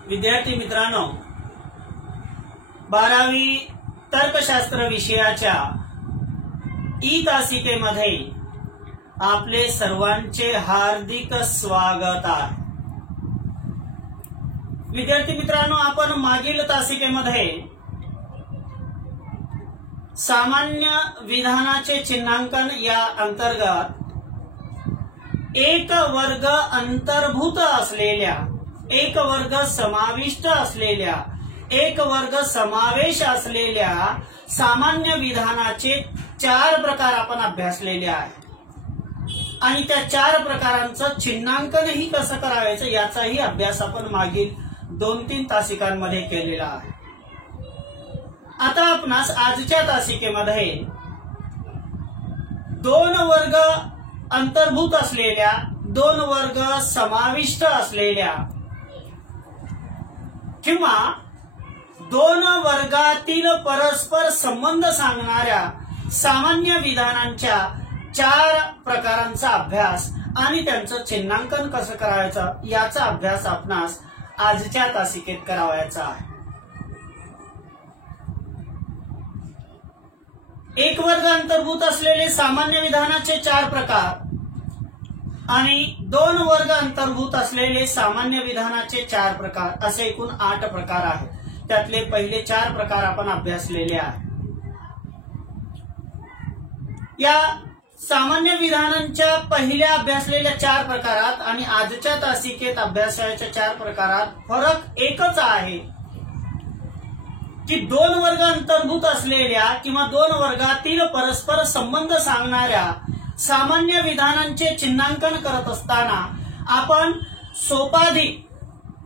विद्यार्थी मित्रांनो, 12वी तर्कशास्त्र विषयाच्या ई तासिकेमध्ये आपले सर्वांचे हार्दिक स्वागत आहे। विद्यार्थी मित्रांनो, आपण मागील तासिकेमध्ये सामान्य विधानाचे चिन्हांकन या अंतर्गत एक वर्ग अंतर्भूत असलेल्या, एक वर्ग समाविष्ट असलेल्या, एक वर्ग समावेश असलेल्या सामान्य विधानाचे 4 प्रकार आपण अभ्यासलेले आहेत आणि त्या 4 प्रकारांचं चिन्हांकनही कसं करायचं याचाही अभ्यास आपण मागील 2-3 तासिकांमध्ये केलेला आहे। आता आपणास आजच्या तासिकेमध्ये 2 वर्ग अंतर्भूत असलेल्या, 2 वर्ग समाविष्ट असलेल्या किंवा 2 वर्गातील परस्पर संबंध सांगणाऱ्या सामान्य विधानांच्या 4 प्रकारांचा अभ्यास आणि त्यांचं चिन्हांकन कसं करायचं याचा अभ्यास आपणास आजच्या तासिकेत करावायचा आहे। एक वर्ग अंतर्भूत असलेले सामान्य विधानाचे 4 प्रकार आणि 2 वर्ग अंतर्भूत असलेले सामान्य विधानाचे 4 प्रकार असे एकूण 8 प्रकार आहेत। त्यातले पहिले 4 प्रकार आपण अभ्यासलेले आहेत। या सामान्य विधानांच्या पहिल्या अभ्यासलेल्या 4 प्रकारात आणि आजच्या तासिकेत अभ्यासाच्या 4 प्रकारात फरक एकच आहे की 2 वर्ग अंतर्भूत असलेल्या किंवा 2 वर्गातील परस्पर संबंध सांगणाऱ्या सामान्य विधानांचे चिन्हांकन करत असताना आपण सोपाधी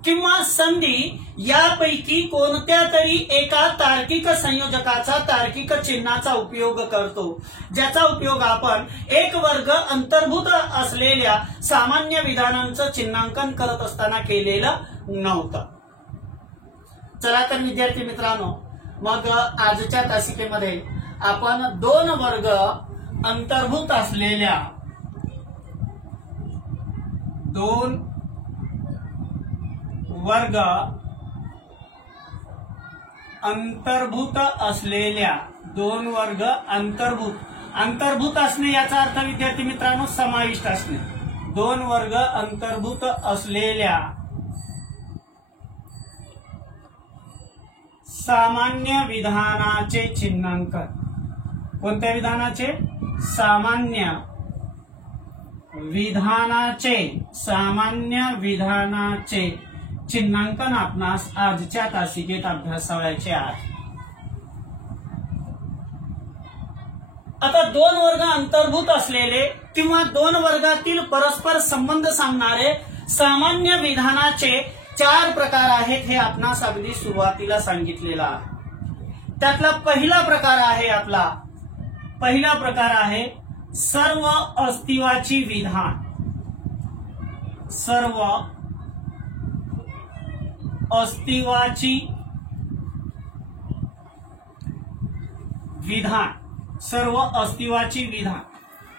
किंवा संधी यापैकी कोणत्या तरी एका तार्किक संयोजकाचा, तार्किक चिन्हाचा उपयोग करतो, ज्याचा उपयोग आपण एक वर्ग अंतर्भूत असलेल्या सामान्य विधानांचं चिन्हांकन करत असताना केलेलं नव्हतं। चला तर विद्यार्थी मित्रांनो, मग आजच्या तासिकेमध्ये आपण 2 वर्ग अंतर्भूत असलेल्या, 2 वर्ग अंतर्भूत असलेल्या, 2 वर्ग अंतर्भूत असणे याचा अर्थ विद्यार्थी मित्रांनो समाविष्ट असणे, 2 वर्ग अंतर्भूत असलेल्या सामान्य विधानाचे चिन्हांकन। कोणत्या विधानाचे? सामान्य विधानाचे चिन्हांकन आपणास आजच्या तासिकेत अभ्यासावयाचे आहे। आता 2 वर्ग अंतर्भूत असलेले किंवा 2 वर्गातील परस्पर संबंध सांगणारे सामान्य विधानाचे 4 प्रकार आहेत हे आपणास अगदी सुरुवातीला सांगितलेलं आहे। त्यातला पहिला प्रकार आहे सर्व अस्तित्वाची विधान। सर्व अस्तित्वाची विधान।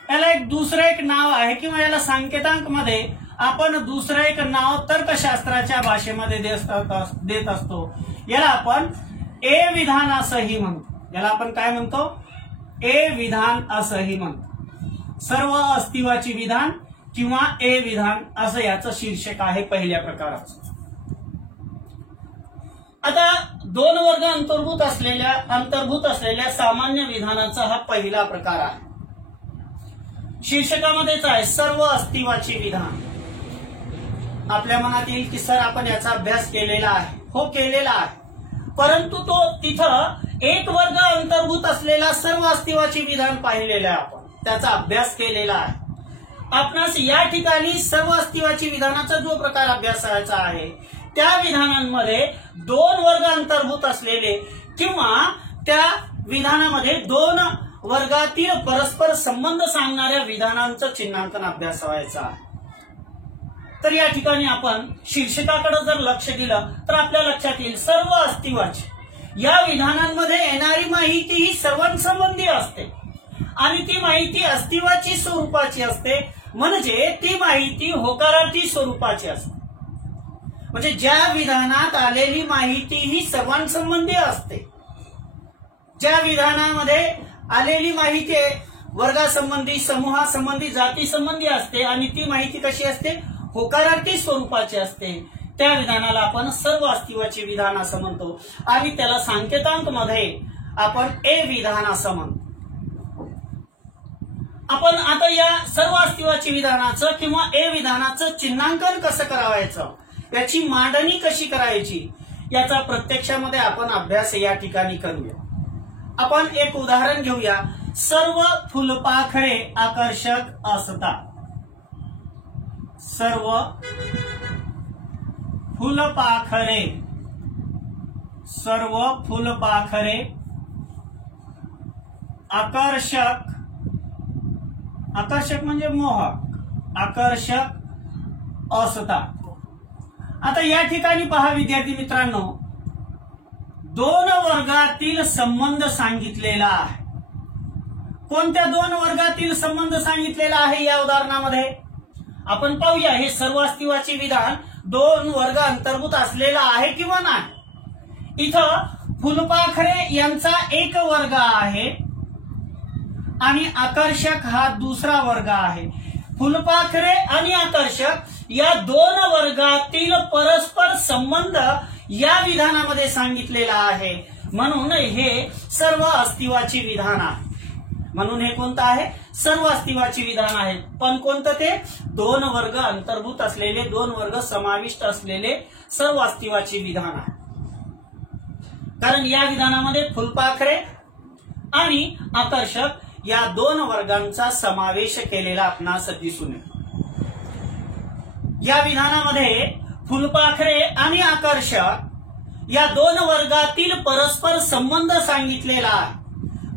याला एक दुसरं एक नाव आहे किंवा याला संकेतांक मध्ये आपण दुसरं एक नाव तर्कशास्त्राच्या भाषेमध्ये देत असतो। याला आपण ए विधान असंही म्हणतो। याला आपण काय म्हणतो? ए विधान असंही म्हणतो। सर्व अस्तित्वाची विधान किंवा ए विधान असं याचं शीर्षक आहे पहिल्या प्रकाराचं। आता 2 वर्ग अंतर्भूत असलेल्या सामान्य विधानाचा हा पहिला प्रकार आहे। शीर्षकामध्येच आहे सर्व अस्तित्वाची विधान। आपल्या मनात येईल की सर आपण याचा अभ्यास केलेला आहे। हो, केलेला आहे, परंतु तो तिथं 1 वर्ग अंतर्भूत असलेला सर्व अस्तित्वाची विधान पाहिलेलं आहे, आपण त्याचा अभ्यास केलेला आहे। आपणास या ठिकाणी सर्व अस्तित्वाची विधानाचा जो प्रकार अभ्यासायचा आहे त्या विधानांमध्ये 2 वर्ग अंतर्भूत असलेले किंवा त्या विधानामध्ये 2 वर्गातील परस्पर संबंध सांगणाऱ्या विधानांचं चिन्हांकन अभ्यासायचं आहे। तर या ठिकाणी आपण शीर्षकाकडे जर लक्ष दिलं तर आपल्या लक्षात येईल सर्व अस्तित्वाची या विधानांमध्ये येणारी माहिती ही सर्वांसंबंधी असते आणि ती माहिती अस्तित्वाची स्वरूपाची असते, म्हणजे ती माहिती होकारार्थी स्वरूपाची असते। म्हणजे ज्या विधानात आलेली माहिती ही सर्वांसंबंधी असते, ज्या विधानामध्ये आलेली माहिती वर्गासंबंधी, समूहासंबंधी, जातीसंबंधी असते आणि ती माहिती कशी असते, होकारार्थी स्वरूपाची असते, त्या विधानाला आपण सर्व अस्तित्वाचे विधान असं म्हणतो आणि त्याला सांकेतांक मध्ये आपण ए विधान असं म्हणतो. आपण आता या सर्व अस्तित्वाची विधानाचं किंवा ए विधानाचं चिन्हांकन कसं करावायचं, याची मांडणी कशी करायची, याचा प्रत्यक्षामध्ये आपण अभ्यास या ठिकाणी करूया. आपण एक उदाहरण घेऊया. सर्व फुलपाखरे आकर्षक असतात. सर्व फुलपाखरे, सर्व फुलपाखरे आकर्षक, आकर्षक म्हणजे मोहक, आकर्षक असतात. आता या ठिकाणी पहा विद्यार्थी मित्रांनो, दोन वर्गातील संबंध सांगितलेला आहे. कोणत्या दोन वर्गातील संबंध सांगितलेला आहे या उदाहरणामध्ये आपण पाहूया. हे सर्व अस्तित्वाचे विधान दोन वर्ग अंतर्भूत असलेला आहे किंवा नाही. इथं फुलपाखरे यांचा एक वर्ग आहे आणि आकर्षक हा दुसरा वर्ग आहे. फुलपाखरे आणि आकर्षक या दोन वर्गातील परस्पर संबंध या विधानामध्ये सांगितलेला आहे. म्हणून हे सर्व अस्तित्वाचे विधान आहे. म्हणून हे कोणतं आहे, सर्व अस्तित्वाचे विधान आहे. पण कोणतं ते, दोन वर्ग अंतर्भूत असलेले, दोन वर्ग समाविष्ट असलेले सर्व अस्तित्वाचे विधान आहे. कारण या विधानामध्ये फुलपाखरे आणि आकर्षक या दोन वर्गांचा समावेश केलेला आपणास दिसून येतो. या विधानामध्ये फुलपाखरे आणि आकर्षक या दोन वर्गातील परस्पर संबंध सांगितलेला आहे.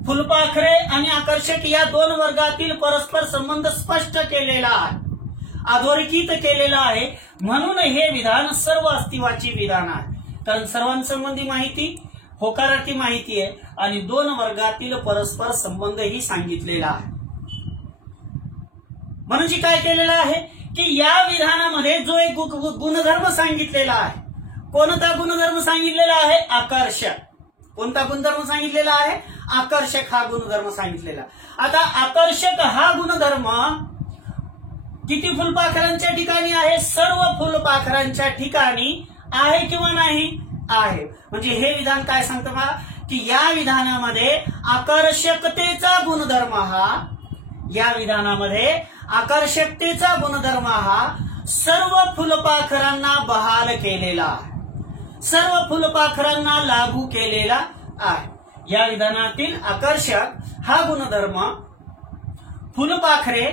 फुलपाखरे आणि आकर्षक या दोन वर्गातील परस्पर संबंध स्पष्ट केलेला आहे, अधोरेखित केलेला आहे. म्हणून हे विधान सर्व अस्तित्वाचे विधान आहे. कारण सर्वांसंबंधी माहिती, होकारार्थी माहिती आहे आणि दोन वर्गातील परस्पर संबंध ही सांगितलेला आहे. म्हणजे काय केलेलं आहे की या विधानामध्ये जो एक गुणधर्म सांगितलेला आहे, कोणता गुणधर्म सांगितलेला आहे, आकर्षक. कोणता गुणधर्म सांगितलेला आहे, आकर्षक हा गुणधर्म सांगितलेला. आता आकर्षक हा गुणधर्म किती फुलपाखरांच्या ठिकाणी आहे, सर्व फुलपाखरांच्या ठिकाणी आहे किंवा नाही, आहे. म्हणजे हे विधान काय सांगतं बा की या विधानामध्ये आकर्षकतेचा गुणधर्म हा, या विधानामध्ये आकर्षकतेचा गुणधर्म हा सर्व फुलपाखरांना बहाल केलेला आहे, सर्व फुलपाखरांना लागू केलेला आहे. या विधानातील आकर्षक हा गुणधर्म फुलपाखरे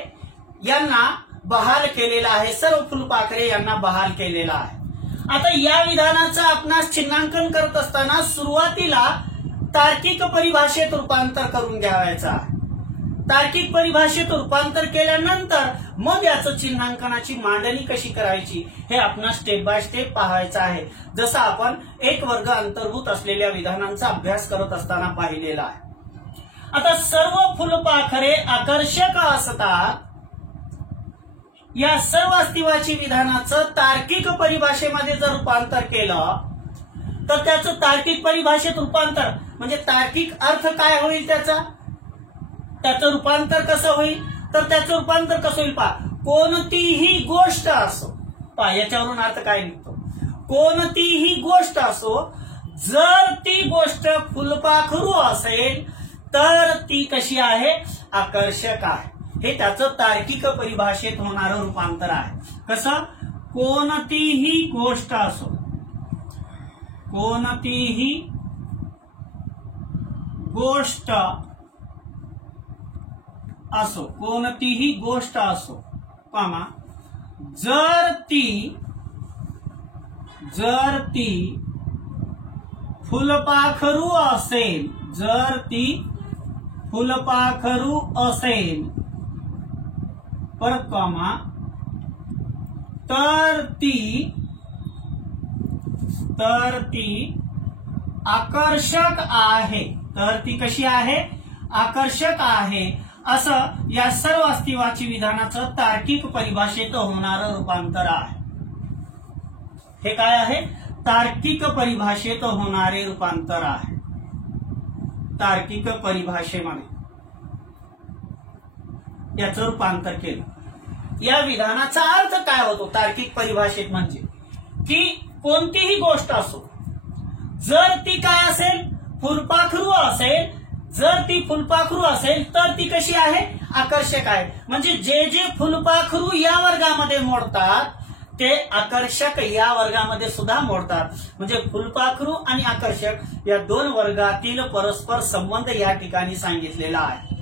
यांना बहाल केलेला आहे, सर्व फुलपाखरे यांना बहाल केलेला आहे. आता या विधानाचं आपणास चिन्हांकन करत असताना सुरुवातीला तार्किक परिभाषेत रूपांतर करून घ्यावायचं आहे. तार्किक परिभाषेत रूपांतर केल्यानंतर मग याचं चिन्हांकनाची मांडणी कशी करायची हे आपणास स्टेप बाय स्टेप पाहायचं आहे, जसं आपण एक वर्ग अंतर्भूत असलेल्या विधानांचा अभ्यास करत असताना पाहिलेला आहे. आता सर्व फुलपाखरे आकर्षक असतात या सर्व अस्तित्वाची विधानाचं तार्किक परिभाषेमध्ये जर रूपांतर केलं तर त्याचं तार्किक परिभाषेत रूपांतर म्हणजे तार्किक अर्थ काय होईल, त्याचं रूपांतर कसं होईल, तर त्याचं रूपांतर कसं होईल पहा. कोणतीही गोष्ट असो, पहा याच्यावरून अर्थ काय निघतो, कोणतीही गोष्ट असो, जर ती गोष्ट फुलपाखरू असेल तर ती कशी आहे, आकर्षक आहे. हे त्याचं तार्किक परिभाषेत होणारं रूपांतर आहे. कसं, कोणतीही गोष्ट असो, कोणतीही गोष्ट असो, कोणतीही गोष्ट असो, पामा जर ती फुलपाखरू असेल, जर ती फुलपाखरू असेल, परत कॉमा, तर ती आकर्षक आहे, तर ती कशी आहे, आकर्षक आहे. असं या सर्व अस्तित्वाची विधानाचं तार्किक परिभाषेत होणारं रूपांतर आहे. हे काय आहे? तार्किक परिभाषेत होणारे रूपांतर आहे. तार्किक परिभाषेमध्ये याचं रूपांतर केलं. या विधानाचा अर्थ काय होतो तार्किक परिभाषेत? म्हणजे की कोणतीही गोष्ट असो, जर ती काय असेल? फुलपाखरू असेल. जर ती फुलपाखरू असेल तर ती कशी आहे? आकर्षक आहे. म्हणजे जे जे फुलपाखरू या वर्गामध्ये मोडतात ते आकर्षक या वर्गामध्ये सुद्धा मोडतात. म्हणजे फुलपाखरू आणि आकर्षक या दोन वर्गातील परस्पर संबंध या ठिकाणी सांगितलेला आहे.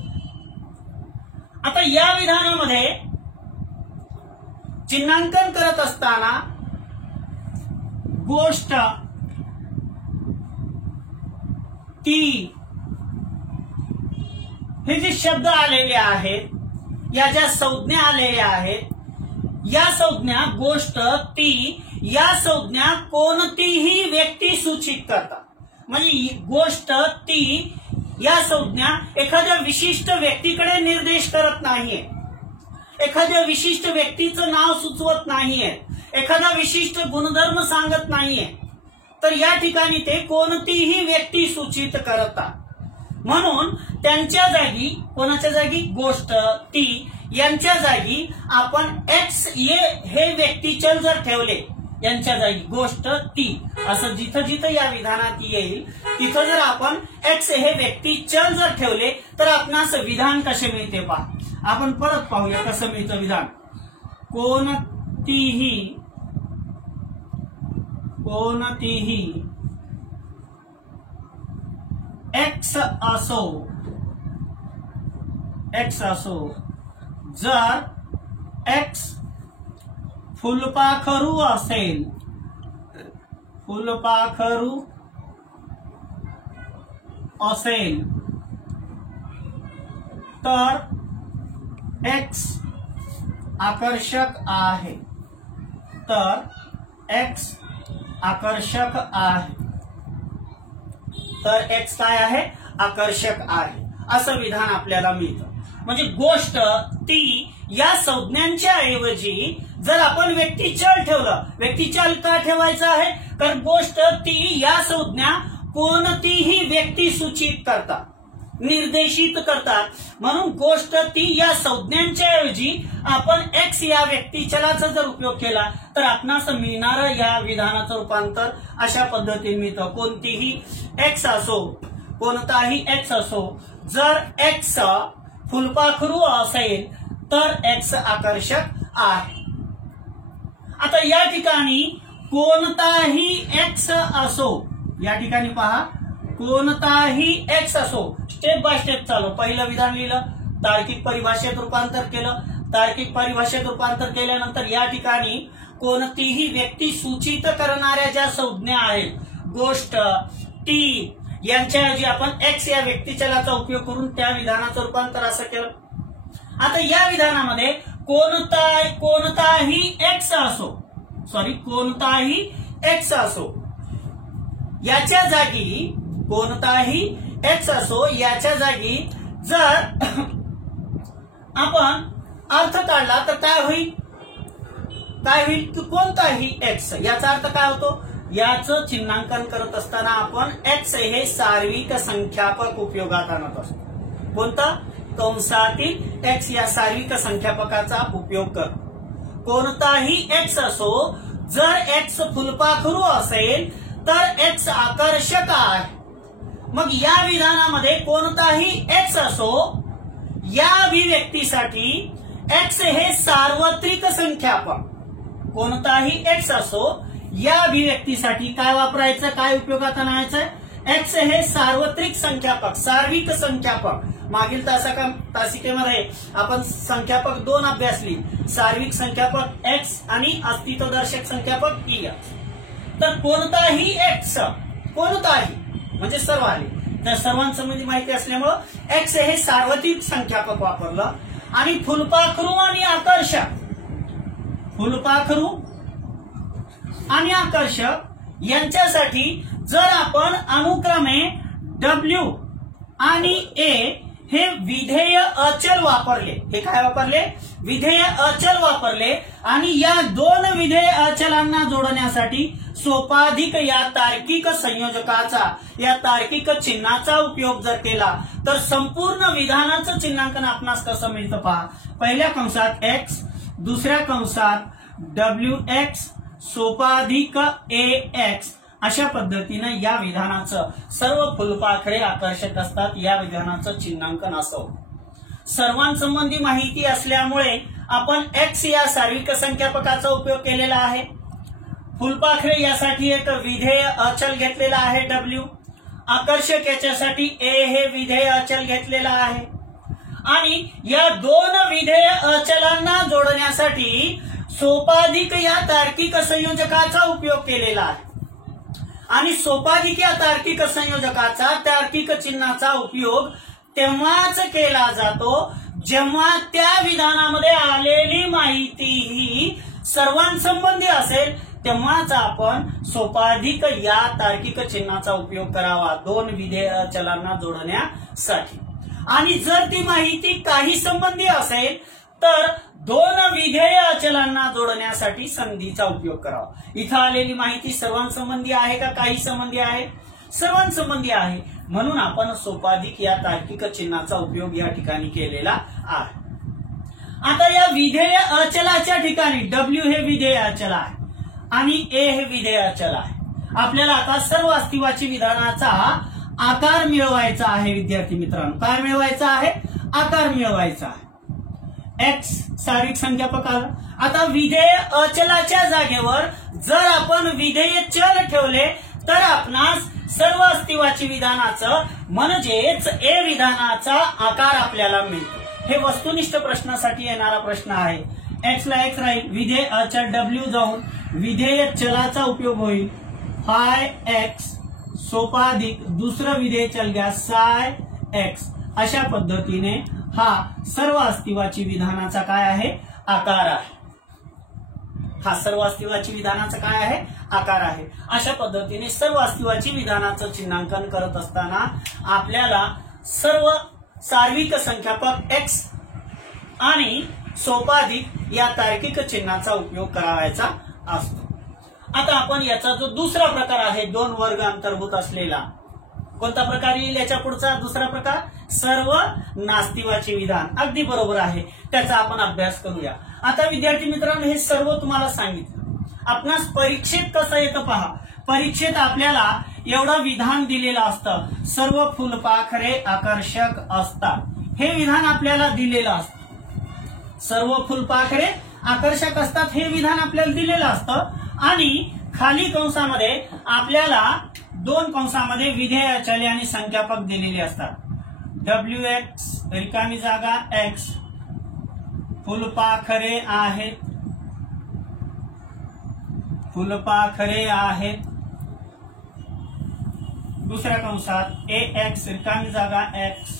आता या विधानामध्ये चिन्हांकन करत असताना गोष्ट, ती, हे जे शब्द आलेले आहेत, या ज्या संज्ञा आलेल्या आहेत, या संज्ञा गोष्ट, ती या संज्ञा कोणतीही व्यक्ती सूचित करतात. म्हणजे गोष्ट, ती या संज्ञा एखाद्या विशिष्ट व्यक्तीकडे निर्देश करत नाहीये, एखाद्या विशिष्ट व्यक्तीचं नाव सुचवत नाहीये, एखादा विशिष्ट गुणधर्म सांगत नाहीये, तर या ठिकाणी ते कोणतीही व्यक्ती सूचित करतात. म्हणून त्यांच्या जागी, कोणाच्या जागी? गोष्ट, ती यांच्या जागी आपण एक्स हे व्यक्तिचल जर ठेवले, यांच्या जागी गोष्ट, ती असं जिथं जिथं या विधानात येईल तिथं जर आपण एक्स हे व्यक्तिचल जर ठेवले तर आपणास विधान कसे मिळते पहा. आपण परत पाहूया कसं मिळतं विधान. कोणतीही एक्स असो, जर एक्स फुलपाखरू असेल, तर एक्स आकर्षक आहे. तर एक्स काय आहे? आकर्षक आहे. असं विधान आपल्याला मिळतं. म्हणजे गोष्ट, ती या संज्ञांच्या ऐवजी जर आपण व्यक्तिचल ठेवलं, व्यक्तिचल का ठेवायचं आहे? कारण गोष्ट, ती या संज्ञा कोणतीही व्यक्ती सूचित करतात, निर्देशित करतात. म्हणून गोष्ट, ती या संज्ञांच्या ऐवजी आपण एक्स या व्यक्तिचलाचा जर उपयोग केला तर आपणास मिळणारं या विधानाचं रूपांतर अशा पद्धतीने मिळतं. कोणताही एक्स असो, जर एक्स फुलपाखरू असेल तर एक्स आकर्षक आहे. आता या ठिकाणी कोणताही एक्स असो, या ठिकाणी पहा, कोणताही एक्स असो, स्टेप बाय स्टेप चालू. पहिलं विधान लिहिलं, तार्किक परिभाषेत रूपांतर केलं. तार्किक परिभाषेत रूपांतर केल्यानंतर या ठिकाणी कोणतीही व्यक्ती सूचित करणाऱ्या ज्या संज्ञा आहेत, गोष्ट, ती यांच्याऐवजी आपण एक्स या व्यक्तिचलाचा उपयोग करून त्या विधानाचं रूपांतर असं केलं. आता या विधानामध्ये कोणताही एक्स असो याच्या जागी, कोणताही एक्स असो याच्या जागी जर आपण अर्थ काढला तर काय होईल? कोणताही एक्स, याचा अर्थ काय होतो? याचं चिन्हांकन करत असताना आपण एक्स हे सार्विक संख्यापक उपयोगात आणत असतो. कोणता? कंसातील एक्स या सार्विक संख्यापकाचा उपयोग करतो. कोणताही एक्स असो, जर एक्स फुलपाखरू असेल तर एक्स आकर्षक आहे. मग या विधानामध्ये कोणताही एक्स असो या अभिव्यक्तीसाठी एक्स हे सार्वत्रिक संख्यापक, कोणताही एक्स असो या अभिव्यक्तीसाठी काय वापरायचं, काय उपयोगात आणायचं? एक्स हे सार्वत्रिक संख्यापक, सार्विक संख्यापक. मागील तासिकेमध्ये आपण संख्यापक 2 अभ्यासली, सार्विक संख्यापक एक्स आणि अस्तित्वदर्शक संख्यापक ई. तर कोणताही एक्स, कोणताही म्हणजे सर्व आले, त्या सर्वांसंबंधी माहिती असल्यामुळं एक्स हे सार्वत्रिक संख्यापक वापरलं. आणि फुलपाखरू आणि आकर्षक यांच्यासाठी जर आपण अनुक्रमे W आणि A हे विधेय अचल वापरले. हे काय वापरले? विधेय अचल वापरले आणि या दोन विधेय अचलांना जोडण्यासाठी सोपाधिक या तार्किक संयोजकाचा, या तार्किक चिन्हाचा उपयोग जर केला तर संपूर्ण विधानाचं चिन्हांकन आपणास कसं मिळतं पहा. पहिल्या कंसात x, दुसऱ्या कंसात wx, सोपाधिक ax, अशा पद्धतीने या विधानाचं सर्व फुलपाखरे आकर्षक असतात. या विधानाचं चिन्हांकन असं. सर्वांसंबंधी माहिती असल्यामुळे आपण x या सार्विक संख्यापकाचा उपयोग केलेला आहे. फुलपाखरे यासाठी एक विधेय अचल घेतलेला आहे w. आकर्षक याच्यासाठी a हे विधेय अचल घेतलेला आहे आणि या दोन विधेय अचलांना जोडण्यासाठी सोपाधिक या तार्किक संयोजकाचा उपयोग केलेला आहे. आणि सोपाधिक या तार्किक संयोजकाचा, तार्किक चिन्हाचा उपयोग तेव्हाच केला जातो जेव्हा त्या विधानामध्ये आलेली माहिती ही सर्वांसंबंधी असेल, तेव्हाच आपण सोपाधिक या तार्किक चिन्हाचा उपयोग करावा दोन विधेय अचलांना जोडण्यासाठी. आणि जर ती माहिती काही संबंधी असेल तर दोन विधेय अचलांना जोडण्यासाठी संधीचा उपयोग करावा. इथं आलेली माहिती सर्वांसंबंधी आहे का काही संबंधी आहे? सर्वांसंबंधी आहे, म्हणून आपण सोपाधिक या तार्किक चिन्हाचा उपयोग या ठिकाणी केलेला आहे. आता या विधेय अचलाच्या ठिकाणी w हे विधेय अचल आहे आणि a हे विधेय अचल आहे. आपल्याला आता सर्व अस्तित्वाची विधानाचा आकार मिळवायचा आहे. विद्यार्थी मित्रांनो, काय मिळवायचा आहे? आकार मिळवायचा आहे. x सार्विक संख्यापक आला. आता विधेय अचलाच्या जागेवर जर आपण विधेय चल ठेवले तर आपणास सर्व अस्तित्वाची विधानाचं म्हणजेच a विधानाचा आकार आपल्याला मिळतो. हे वस्तुनिष्ठ प्रश्नासाठी येणारा प्रश्न आहे. x ला x राहील, विधेय अचल w जाऊन विधेय चलाचा उपयोग होईल फाय x, सोपाधिक दुसरं विधेय चल घ्या साय x. अशा पद्धतीने हा सर्व अस्तित्वाची विधानाचा काय आहे? आकार आहे. हा सर्व अस्तित्वाची विधानाचा काय आहे? आकार आहे. अशा पद्धतीने सर्व अस्तित्वाची विधानाचं चिन्हांकन करत असताना आपल्याला सर्व सार्विक संख्यापक x आणि सोपाधिक या तार्किक चिन्हाचा उपयोग करायचा असतो. आता आपण याचा जो दुसरा प्रकार आहे, दोन वर्ग अंतर्भूत असलेला, कोणता प्रकार येईल याच्या पुढचा? दुसरा प्रकार सर्व नास्तिवाची विधान. अगदी बरोबर आहे, त्याचा आपण अभ्यास करूया. आता विद्यार्थी मित्रांनो, हे सर्व तुम्हाला सांगितलं. आपणास परीक्षेत कसं येतं पहा. परीक्षेत आपल्याला एवढं विधान दिलेलं असतं, सर्व फुलपाखरे आकर्षक असतात. हे विधान आपल्याला दिलेलं असतं. सर्व फुलपाखरे आकर्षक असतात हे विधान आपल्याला दिलेलं असतं आणि खाली कंसामध्ये आपल्याला दोन कंसामध्ये विधेय अचले आणि संख्यापक दिलेले असतात. wx रिकामी जागा x, फुलपाखरे आहेत, फुलपाखरे आहेत. दुसऱ्या कंसात ax रिकामी जागा x,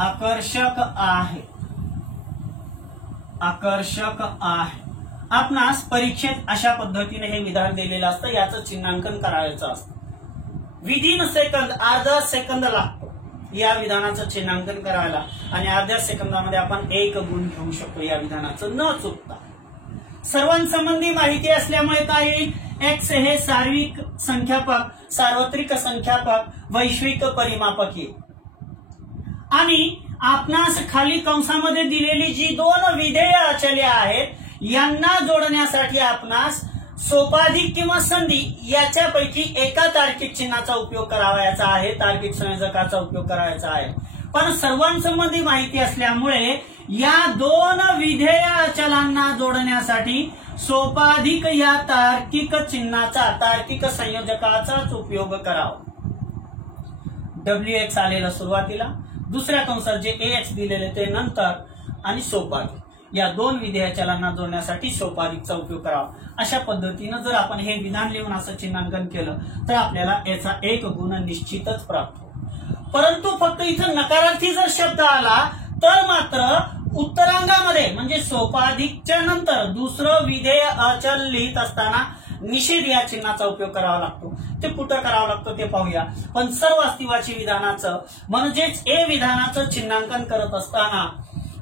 आकर्षक आहे, आकर्षक आहे. आपणास परीक्षेत अशा पद्धतीने हे विधान दिलेलं असतं, याचं चिन्हांकन करायचं असतं. विदिन सेकंद, अर्धा सेकंद लागतो या विधानाचं चिन्हांकन करायला आणि अर्ध्या सेकंदामध्ये आपण 1 गुण घेऊ शकतो या विधानाचं न चुकता. सर्वांसंबंधी माहिती असल्यामुळे काय येईल? x हे सार्विक संख्यापक, सार्वत्रिक संख्यापक, वैश्विक परिमापक येईल. आणि आपणास खाली कंसामध्ये दिलेली जी दोन विधेय अचले आहेत यांना जोडण्यासाठी आपणास सोपाधिक किंवा संधी याच्यापैकी एका तार्किक चिन्हाचा उपयोग करावायचा आहे, तार्किक संयोजकाचा उपयोग करायचा आहे. पण सर्वांसंबंधी माहिती असल्यामुळे या दोन विधेय अचलांना जोडण्यासाठी सोपाधिक या तार्किक चिन्हाचा, तार्किक संयोजकाचाच उपयोग करावा. wx आलेला सुरुवातीला, दुसऱ्या कंसात जे ax दिलेले ते नंतर आणि सोपाधिक या दोन विधेय चलांना जोडण्यासाठी सोपाधिकचा उपयोग करावा. अशा पद्धतीने जर आपण हे विधान लिहून असं चिन्हांकन केलं तर आपल्याला याचा 1 गुण निश्चितच प्राप्त होतो. परंतु फक्त इथं नकारार्थी जर शब्द आला तर मात्र उत्तरांगामध्ये म्हणजे सोपाधिकच्या नंतर दुसरं विधेय अचल लिहित असताना निषेध या चिन्हाचा उपयोग करावा लागतो. ते कुठं करावा लागतो ते पाहूया. पण सर्व अस्तित्वाची विधानाचं म्हणजेच ए विधानाचं चिन्हांकन करत असताना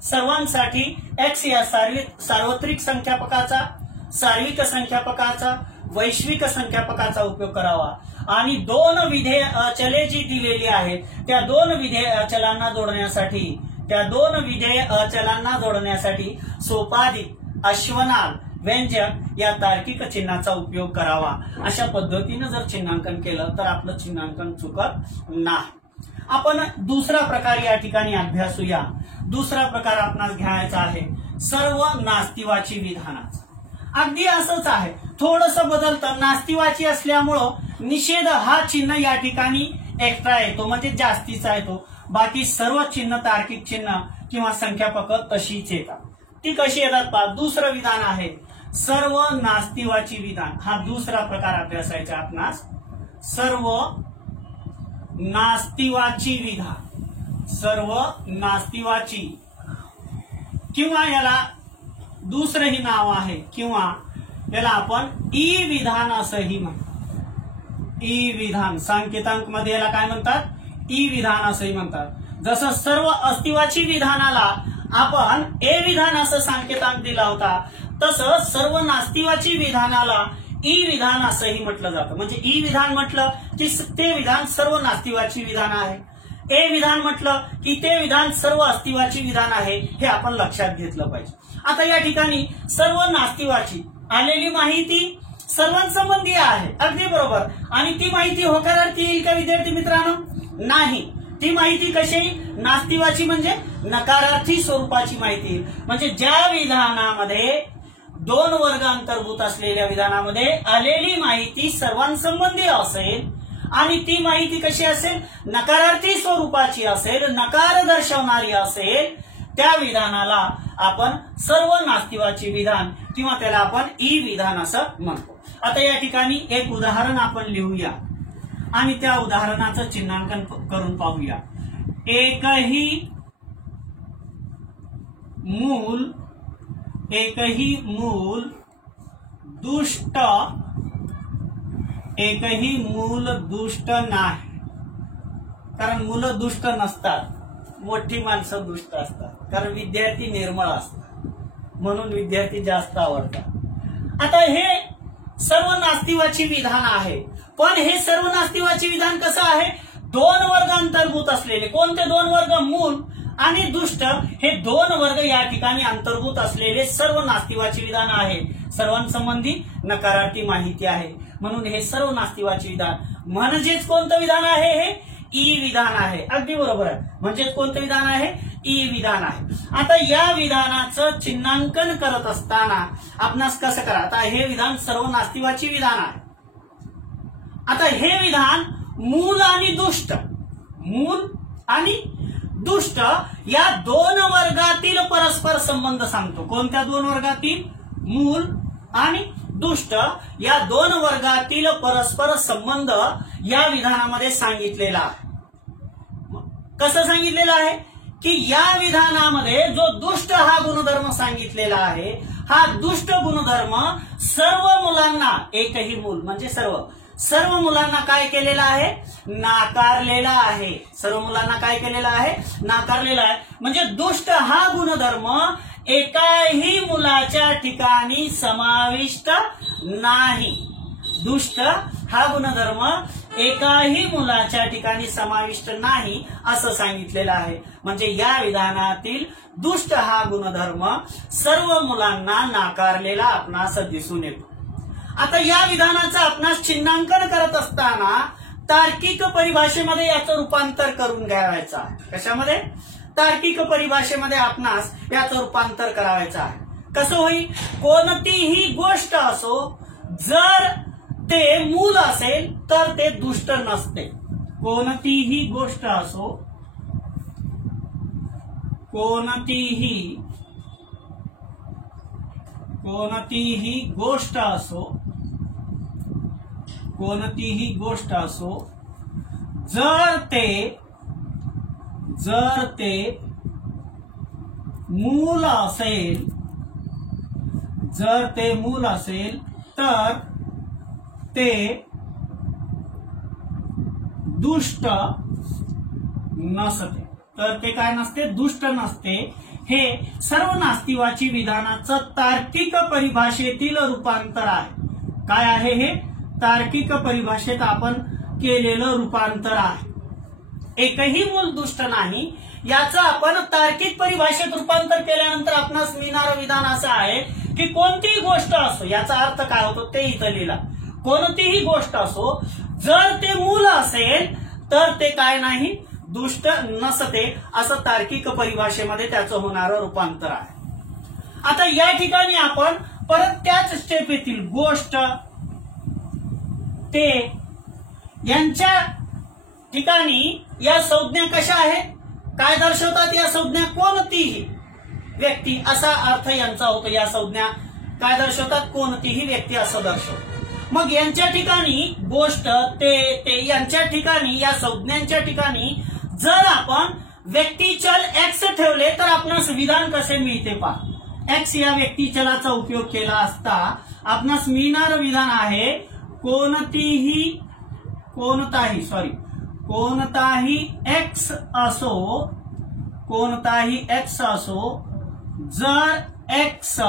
सर्वांसाठी एक्स या सार्वत्रिक संख्यापकाचा, सार्विक संख्यापकाचा, वैश्विक संख्यापकाचा उपयोग करावा आणि दोन विधेय अचले जी दिलेली आहेत त्या दोन विधेय अचलांना जोडण्यासाठी सोपाधिक, अश्वनाल, व्यंजक या तार्किक चिन्हाचा उपयोग करावा. अशा पद्धतीने जर चिन्हांकन केलं तर आपलं चिन्हांकन चुकत नाही. आपण दुसरा प्रकार या ठिकाणी अभ्यासूया. दुसरा प्रकार आपणास घ्यायचा आहे सर्व नास्तिवाची विधानाचा. अगदी असंच आहे, थोडस बदलतं. नास्तिवाची असल्यामुळं निषेध हा चिन्ह या ठिकाणी एक्स्ट्रा येतो म्हणजे जास्तीचा येतो. बाकी सर्व चिन्ह तार्किक चिन्ह किंवा संख्यापक तशीच येतात. ती कशी येतात पहा. दुसरं विधान आहे सर्व नास्तिवाची विधान. हा दुसरा प्रकार अभ्यासायचा आपणास. सर्व नास्तिवाची विधान, सर्व नास्तिवाची, किंवा याला दुसरंही नाव आहे किंवा याला आपण ई विधान असंही म्हणतो. ई विधान सांकेतांक मध्ये याला काय म्हणतात, ई विधान असंही म्हणतात. जसं सर्व अस्तित्वाची विधानाला आपण ए विधान असं सांकेतांक दिला होता तसं सर्व नास्तिवाची विधानाला ई विधान असंही म्हटलं जातं. म्हणजे ई विधान म्हटलं की ते विधान सर्व नास्तिवाची विधान आहे, ए विधान म्हटलं की ते विधान सर्व अस्तित्वाची विधान आहे. हे आपण लक्षात घेतलं पाहिजे. आता या ठिकाणी सर्व नास्तिवाची आलेली माहिती सर्वांसंबंधी आहे, अगदी बरोबर. आणि ती माहिती होकारार्थी येईल का विद्यार्थी मित्रांनो? नाही. ती माहिती कशी? नास्तिवाची म्हणजे नकारार्थी स्वरूपाची माहिती. म्हणजे ज्या विधानामध्ये दोन वर्ग अंतर्भूत असलेल्या विधानामध्ये आलेली माहिती सर्वांसंबंधी असेल आणि ती माहिती कशी असेल? नकारार्थी स्वरूपाची असेल, नकार दर्शवणारी असेल, त्या विधानाला आपण सर्व नास्तिवाची विधान किंवा त्याला आपण ई विधान असं म्हणतो. आता या ठिकाणी एक उदाहरण आपण लिहूया आणि त्या उदाहरणाचं चिन्हांकन करून पाहूया. एकही मूल दुष्ट नाही. कारण मुलं दुष्ट नसतात, मोठी माणसं दुष्ट असतात. कारण विद्यार्थी निर्मळ असतात म्हणून विद्यार्थी जास्त आवडतात. आता हे सर्व नास्तिवाची विधान आहे. पण हे सर्व नास्तिवाची विधान कसं आहे? दोन वर्ग अंतर्भूत असलेले. कोणते दोन वर्ग? मूल आणि दुष्ट हे दोन वर्ग या ठिकाणी अंतर्भूत असलेले सर्व नास्तिवाची विधान आहे. सर्वांसंबंधी नकारार्थी माहिती आहे म्हणून हे सर्व नास्तिवाची विधान. म्हणजेच कोणतं विधान आहे? हे ई विधान आहे. अगदी बरोबर आहे. म्हणजेच कोणतं विधान आहे? ई विधान आहे. आता या विधानाचं चिन्हांकन करत असताना आपणास कसं करा? आता हे विधान सर्व नास्तिवाची विधान आहे. आता हे विधान मूल आणि दुष्ट या दोन वर्गातील परस्पर संबंध सांगतो. कोणत्या दोन वर्गातील? मूल आणि दुष्ट या दोन वर्गातील परस्पर संबंध या विधानामध्ये सांगितलेला आहे. कसं सांगितलेलं आहे? की या विधानामध्ये जो दुष्ट हा गुणधर्म सांगितलेला आहे, हा दुष्ट गुणधर्म सर्व मुलांना, एकही मूल म्हणजे सर्व मुलांना काय केलेला आहे? नाकारलेला आहे. सर्व मुलांना काय केलेला आहे? नाकारलेला आहे. म्हणजे दुष्ट हा गुणधर्म एकाही मुलाच्या ठिकाणी समाविष्ट नाही. दुष्ट हा गुणधर्म एकाही मुलाच्या ठिकाणी समाविष्ट नाही असं सांगितलेलं आहे. म्हणजे या विधानातील दुष्ट हा गुणधर्म सर्व मुलांना नाकारलेला आपणास दिसून येतो. आता या विधानाचं आपणास चिन्हांकन करत असताना तार्किक परिभाषेमध्ये याचं रूपांतर करून घ्यायचं आहे. कशामध्ये? तार्किक परिभाषेमध्ये आपणास याचं रूपांतर करायचं आहे. कसं होईल? कोणतीही गोष्ट असो, जर ते मूल असेल तर ते दुष्ट नसते. कोणतीही गोष्ट असो, कोणतीही गोष्ट असो, जर ते मूल असेल तर ते दुष्ट नसते. तर ते काय नसते? दुष्ट नसते. हे सर्व नास्तिवाची विधानाचं तार्किक परिभाषेतील रूपांतर आहे. काय आहे हे? तार्किक परिभाषेत आपण केलेलं रूपांतर आहे. एकही मूल दुष्ट नाही याचं आपण तार्किक परिभाषेत रूपांतर केल्यानंतर आपणास मिळणारं विधान असं आहे की कोणतीही गोष्ट असो, याचा अर्थ काय होतो ते इथं लिहिला. कोणतीही गोष्ट असो, जर ते मूल असेल तर ते काय नाही? दुष्ट नसते, असं तार्किक परिभाषेमध्ये त्याचं होणारं रूपांतर आहे. आता या ठिकाणी आपण परत त्याच स्टेप येथील गोष्ट ते यांच्या ठिकाणी या संज्ञा कशा आहेत? काय दर्शवतात या संज्ञा? कोणतीही व्यक्ती असा अर्थ यांचा होतो. या संज्ञा काय दर्शवतात? कोणतीही व्यक्ती असं दर्शवतात. मग यांच्या ठिकाणी गोष्ट ते यांच्या ठिकाणी या संज्ञांच्या ठिकाणी जर आपण व्यक्तिचल एक्स ठेवले तर आपणास विधान कसे मिळते पहा. एक्स या व्यक्तिचलाचा उपयोग केला असता आपणास मिळणारं विधान आहे कोणताही एक्स असो, जर एक्स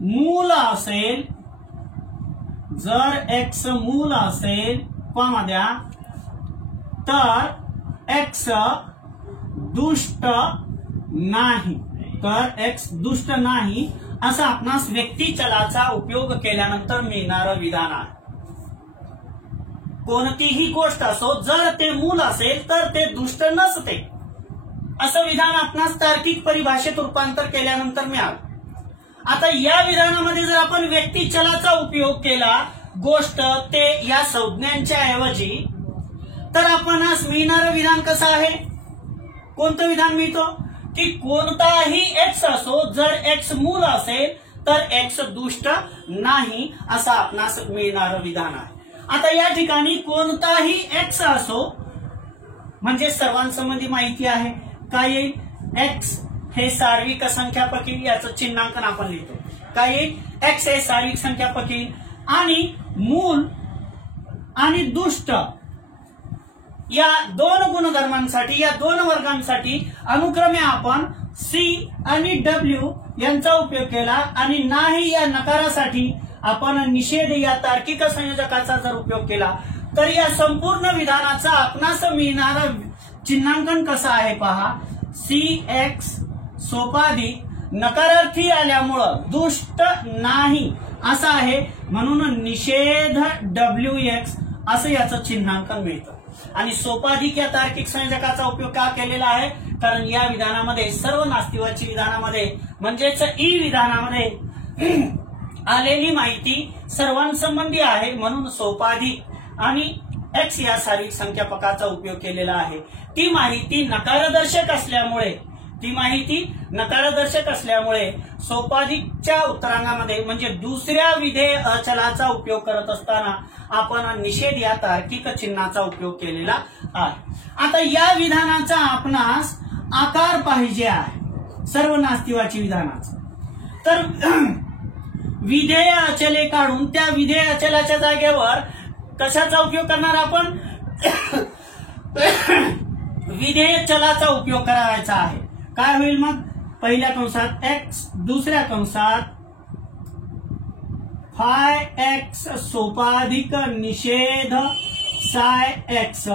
मूल असेल कॉमा द्या, तर एक्स दुष्ट नाही, असं आपणास व्यक्तिचलाचा उपयोग केल्यानंतर मिळणारं विधान आहे. कोणतीही गोष्ट असो, जर ते मूल असेल तर ते दुष्ट नसते, असं विधान आपणास तार्किक परिभाषेत रूपांतर केल्यानंतर मिळालं. आता या विधानामध्ये जर आपण व्यक्तिचलाचा उपयोग केला गोष्ट ते या संज्ञांच्या ऐवजी, तर आपणास मिळणारं विधान कसं आहे? कोणतं विधान मिळतो? की कोणताही एक्स असो, जर एक्स मूल असेल तर एक्स दुष्ट नाही, असं आपणास मिळणारं विधान आहे. आता या ठिकाणी कोणताही एक्स असो म्हणजे सर्वांसंबंधी माहिती आहे. काय येईल? एक्स हे सार्विक संख्यापकी, याचं चिन्हांकन आपण लिहितो. काय येईल? एक्स हे सार्विक संख्यापकी आणि मूल आणि दुष्ट या दोन गुणधर्मांसाठी, या दोन वर्गांसाठी अनुक्रमे आपण सी आणि डब्ल्यू यांचा उपयोग केला आणि नाही या नकारासाठी आपण निषेध या तार्किक संयोजकाचा जर उपयोग केला तर या संपूर्ण विधानाचा आपणास मिळणारं चिन्हांकन कसं आहे पहा. सी एक्स सोपाधिक नकारार्थी आल्यामुळं दुष्ट नाही असं आहे, म्हणून निषेध डब्ल्यू एक्स असं याचं चिन्हांकन मिळतं. आणि सोपाधिक या तार्किक संयोजकाचा उपयोग का केलेला आहे? कारण या विधानामध्ये सर्व नास्तिवाची विधानामध्ये म्हणजेच ई विधानामध्ये आलेली माहिती सर्वांसंबंधी आहे, म्हणून सोपाधिक आणि एक्स या सार्विक संख्यापकाचा उपयोग केलेला आहे. ती माहिती नकारादर्शक असल्यामुळे सोपाधिकच्या उत्तरांगामध्ये म्हणजे दुसऱ्या विधेय अचलाचा उपयोग करत असताना आपण निषेध या तार्किक चिन्हाचा उपयोग केलेला आहे. आता या विधानाचा आपणास आकार पाहिजे आहे सर्व नास्तिवाची विधानाचा. तर विधेय अचले काढून त्या विधेय अचलाच्या जागेवर कशाचा उपयोग करणार आपण? विधेय चलाचा उपयोग करायचा आहे. काय होईल मग? पहिल्या कंसात एक्स, दुसऱ्या कंसात फाय एक्स सोपाधिक निषेध साय एक्स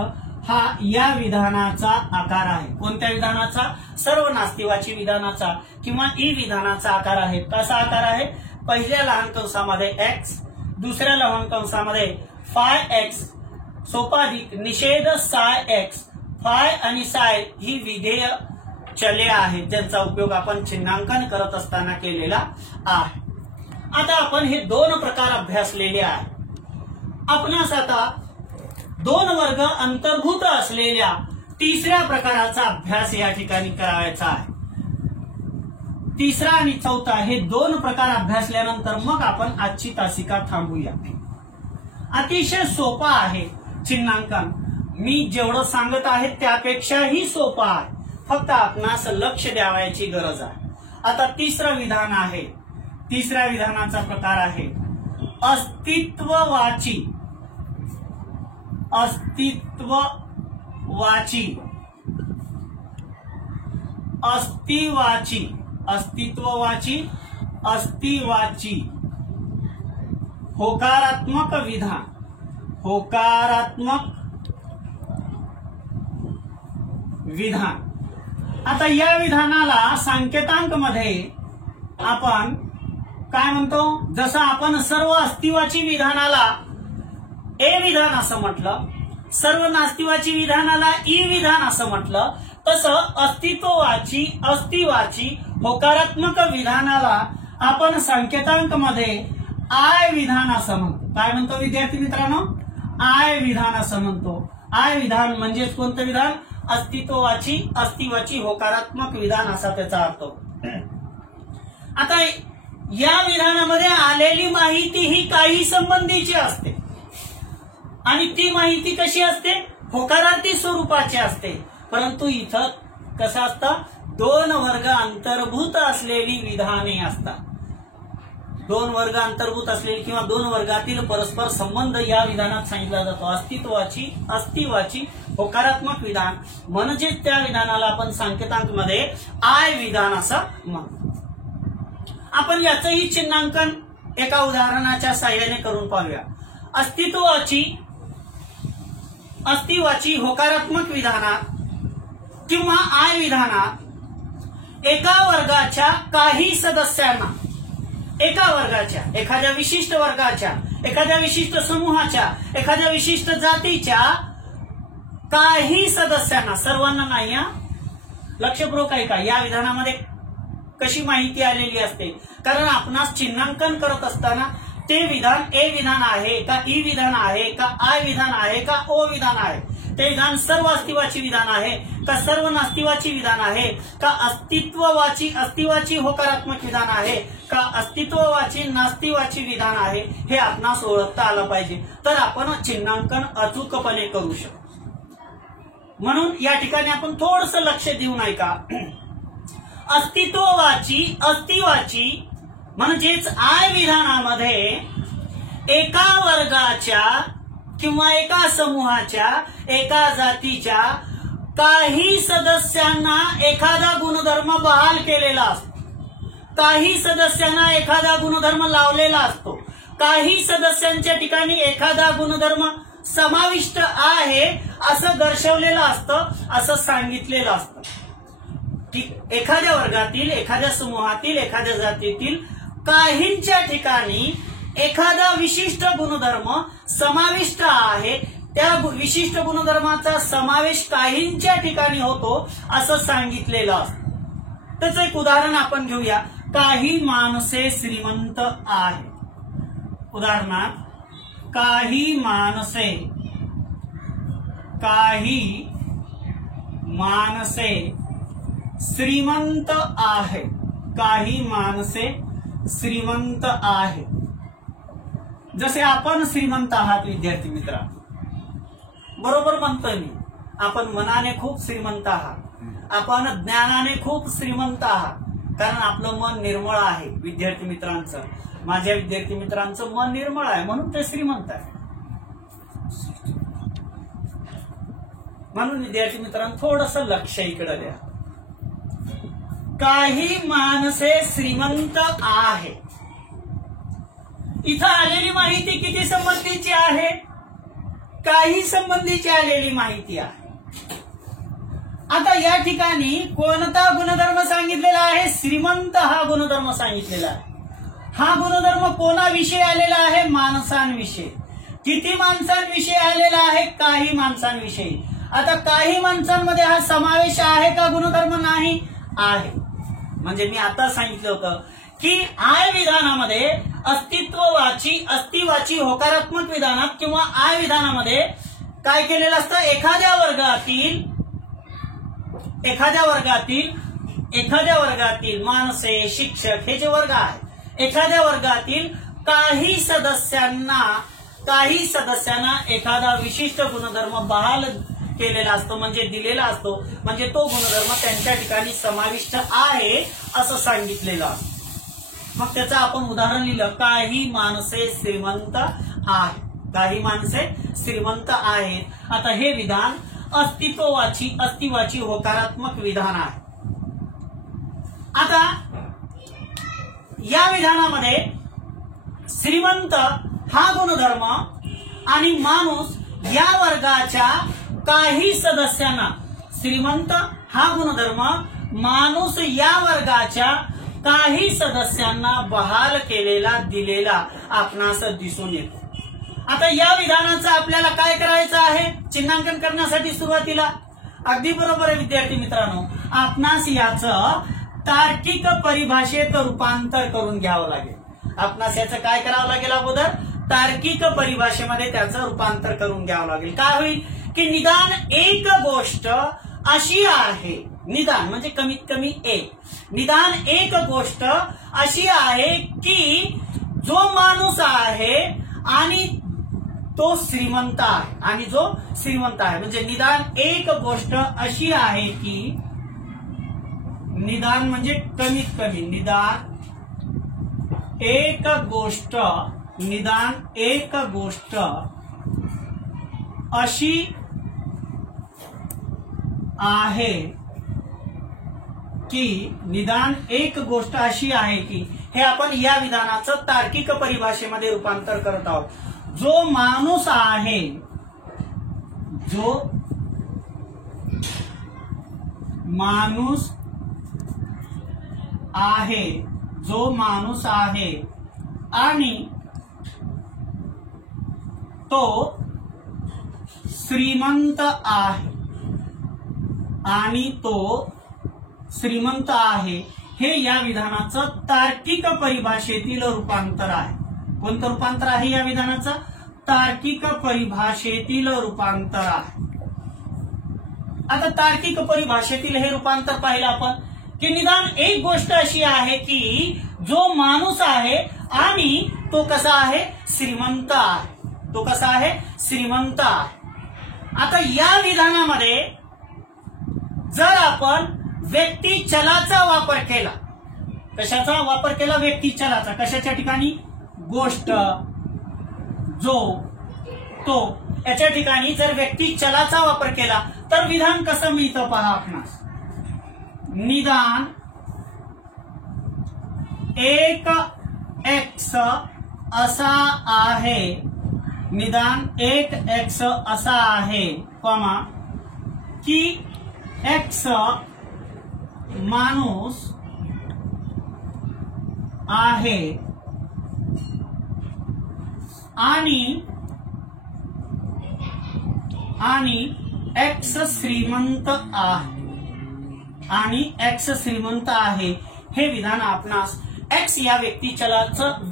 हा या विधानाचा आकार आहे. कोणत्या विधानाचा? सर्व नास्तिवाची विधानाचा किंवा ई विधानाचा आकार आहे. कसा आकार आहे? पहिल्या लहान कंसामध्ये एक्स, दुसऱ्या लहान कंसामध्ये फाय एक्स सोपाधिक निषेध साय एक्स. फाय आणि साय ही विधेय चले आहेत ज्यांचा उपयोग आपण चिन्हांकन करत असताना केलेला आहे. आता आपण हे दोन प्रकार अभ्यासलेले आहेत. आपणास आता दोन वर्ग अंतर्भूत असलेल्या तिसऱ्या प्रकाराचा अभ्यास या ठिकाणी करायचा आहे. तिसरा आणि चौथा हे दोन प्रकार अभ्यासल्यानंतर मग आपण आजची तासिका थांबूया. अतिशय सोपा आहे चिन्हांकन. मी जेवढं सांगत आहे त्यापेक्षाही सोपा आहे, फक्त आपणास लक्ष द्यावयाची गरज आहे. आता तिसरं विधान आहे. तिसऱ्या विधानाचा प्रकार आहे अस्तित्ववाची होकारात्मक विधान। आता या विधानाला सांकेतांक मध्ये आपण काय म्हणतो, जसं आपण सर्व अस्तित्वाची विधानाला ए विधान असं म्हटलं, सर्व नास्तिवाची विधानाला ई विधान असं म्हटलं, तसं अस्तित्वाची होकारात्मक विधानाला आपण संकेतांक मध्ये आय विधान असं म्हणतो। काय म्हणतो विद्यार्थी मित्रांनो? आय विधान असं म्हणतो। आय विधान म्हणजे कोणतं विधान? अस्तित्वाची होकारात्मक विधान असा त्याचा अर्थ। आता या विधानामध्ये आलेली माहिती ही काही संबंधीची असते आणि ती माहिती कशी असते? होकारार्थी स्वरूपाची असते। परंतु इथं कसं असतं? दोन वर्ग अंतर्भूत असलेली विधाने असतात। दोन वर्ग अंतर्भूत असलेली किंवा दोन वर्गातील परस्पर संबंध या विधानात सांगितला जातो। अस्तित्वाची होकारात्मक विधान म्हणजे त्या विधानाला आपण सांकेतांक मध्ये आय विधान असं म्हणतो। आपण याचंही चिन्हांकन एका उदाहरणाच्या साहाय्याने करून पाहूया। अस्तित्वाची होकारात्मक विधानात किंवा आय विधानात एका वर्गाच्या काही सदस्यांना, एका वर्गाच्या, एखाद्या विशिष्ट वर्गाच्या, एखाद्या विशिष्ट समूहाच्या, एखाद्या विशिष्ट जातीच्या काही सदस्यांना, सर्वांना नाही, लक्षपूर्वक ऐका, या विधानामध्ये कशी माहिती आलेली असते? कारण आपणास चिन्हांकन करत असताना ते विधान ए विधान आहे का, ई विधान आहे का, आय विधान आहे का, ओ विधान आहे, ते विधान सर्व अस्तित्वाची विधान आहे का, सर्व नास्तिवाची विधान आहे का, अस्तित्वाची होकारात्मक विधान आहे का, अस्तित्वाची नास्तिवाची विधान आहे, हे आपणास ओळखता आलं पाहिजे, तर आपण चिन्हांकन अचूकपणे करू शकतो। म्हणून या ठिकाणी आपण थोडंसं लक्ष देऊन ऐका। अस्तित्वाची म्हणजेच आय विधानामध्ये एका वर्गाच्या किंवा एका समूहाच्या, एका जातीच्या काही सदस्यांना एखादा गुणधर्म बहाल केलेला असतो, काही सदस्यांना एखादा गुणधर्म लावलेला असतो, काही सदस्यांच्या ठिकाणी एखादा गुणधर्म समाविष्ट आहे असं दर्शवलेलं असतं, असं सांगितलेलं असतं की एखाद्या वर्गातील, एखाद्या समूहातील, एखाद्या जातीतील काहींच्या ठिकाणी एखादा विशिष्ट गुणधर्म समाविष्ट आहे, त्या विशिष्ट गुणधर्माचा समावेश काहींच्या ठिकाणी होतो असं सांगितलेलं असतं। त्याचं एक उदाहरण आपण घेऊया। काही माणसे श्रीमंत आहेत। उदाहरणार्थ, काही माणसे श्रीमंत आहे। काही माणसे श्रीमंत आहे। जसे आपण श्रीमंत आहात विद्यार्थी मित्रा, बरोबर म्हणतोय मी, आपण मनाने खूप श्रीमंत आहात, आपण ज्ञानाने खूप श्रीमंत आहात, कारण आपलं मन निर्मळ आहे। विद्यार्थी मित्रांचं, माझ्या विद्यार्थी मित्रांचं मन निर्मळ आहे म्हणून ते श्रीमंत आहे। म्हणून विद्यार्थी मित्रांनो थोडंसं लक्ष इकडे द्या। काही माणसे श्रीमंत आहे, इथं आलेली माहिती किती संबंधीची आहे? काही संबंधीची आलेली माहिती आहे। आता या ठिकाणी कोणता गुणधर्म सांगितलेला आहे? श्रीमंत हा गुणधर्म सांगितलेला आहे। हा गुणधर्म कोणाविषयी आलेला आहे? माणसांविषयी। किती माणसांविषयी आलेला आहे? काही माणसांविषयी। आता काही माणसांमध्ये हा समावेश आहे का गुणधर्म? नाही आहे। म्हणजे मी आता सांगितलं होतं की आय विधानामध्ये अस्तित्वाची होकारात्मक विधानात किंवा आय विधानामध्ये काय केलेलं असतं? एखाद्या वर्गातील माणसे, शिक्षक हे जे वर्ग आहे, एखाद्या वर्गातील काही सदस्यांना एखादा विशिष्ट गुणधर्म बहाल केलेला असतो, म्हणजे दिलेला असतो, म्हणजे तो गुणधर्म त्यांच्या ठिकाणी समाविष्ट आहे असं सांगितलेलं असतं। मग त्याचं आपण उदाहरण लिहिलं, काही माणसे श्रीमंत आहेत, काही माणसे श्रीमंत आहेत. आता हे विधान अस्तित्वाची होकारात्मक विधान आहे. आता या विधानामध्ये श्रीमंत हा गुणधर्म आणि माणूस या वर्गाच्या काही सदस्यांना, श्रीमंत हा गुणधर्म माणूस या वर्गाच्या काही सदस्यांना बहाल केलेला दिलेला आपणास दिसून येतो. आता या विधानाचं आपल्याला काय करायचं आहे चिन्हांकन करण्यासाठी सुरुवातीला? अगदी बरोबर आहे विद्यार्थी मित्रांनो, आपणास याचं तार्किक परिभाषेत रूपांतर करून घ्यावं लागेल. आपणास याचं काय करावं लागेल? अगोदर तार्किक परिभाषेमध्ये त्याचं रूपांतर करून घ्यावं लागेल. काय होईल की निदान एक गोष्ट अशी आहे, निदान म्हणजे कमीत कमी एक, निदान एक गोष्ट अशी आहे की जो माणूस आहे आणि तो श्रीमंत आहे, आणि जो श्रीमंत आहे म्हणजे निदान एक गोष्ट अशी आहे की, निदान म्हणजे कमीत कमी, निदान एक गोष्ट, निदान एक गोष्ट अशी आहे की, निदान एक गोष्ट अशी आहे की, हे आपण या विधानाचं तार्किक परिभाषेमध्ये रूपांतर करत आहोत. जो माणूस आहे, जो माणूस आहे, जो माणूस आहे आणि तो श्रीमंत आहे, आणि तो श्रीमंत आहे, हे या विधानाचं तार्किक परिभाषेतील रूपांतर आहे. कोणतं रूपांतर आहे या विधानाचं? तार्किक परिभाषेतील रूपांतर आहे. आता तार्किक परिभाषेतील हे रूपांतर पाहिलं आपण की निदान एक गोष्ट अशी आहे की जो माणूस आहे आणि तो कसा आहे? श्रीमंत आहे. तो कसा आहे? श्रीमंत आहे. आता या विधानामध्ये जर आपण व्यक्ती चलाचा वापर केला, कशाचा वापर केला? व्यक्ती चलाचा. कशाच्या ठिकाणी? गोष्ट, जो, तो याच्या ठिकाणी जर व्यक्ती चलाचा वापर केला तर विधान कसं मिळतं पहा आपणास. निदान एक एक्स असा आहे, निदान एक एक्स असा आहे, कॉमा की एक्स माणूस आहे आणि एक्स श्रीमंत आहे, आणि एक्स श्रीमंत आहे. हे विधान आपणास एक्स या व्यक्ती चलाचं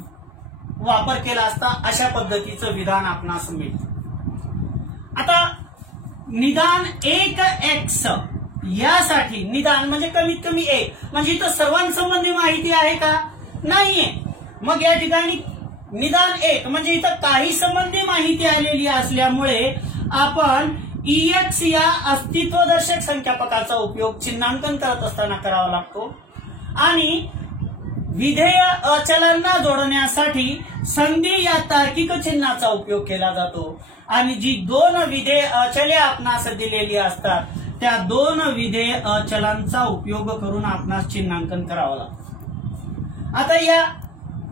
वापर केला असता अशा पद्धतीचं विधान आपणास मिळतं. आता निदान एक एक्स यासाठी, निदान म्हणजे कमीत कमी एक, म्हणजे इथं सर्वांसंबंधी माहिती आहे का? नाहीये. मग या ठिकाणी निदान एक म्हणजे इथं काही संबंधी माहिती आलेली असल्यामुळे आपण EX या अस्तित्वदर्शक संख्यापकाचा उपयोग चिन्हांकन करत असताना करावा लागतो, आणि विधेय अचलांना जोडण्यासाठी संधी या तार्किक चिन्हाचा उपयोग केला जातो, आणि जी दोन विधेय अचले आपणास दिलेली असतात त्या दोन विधेय अचलांचा उपयोग करून आपणास चिन्हांकन करावं लागतं. आता या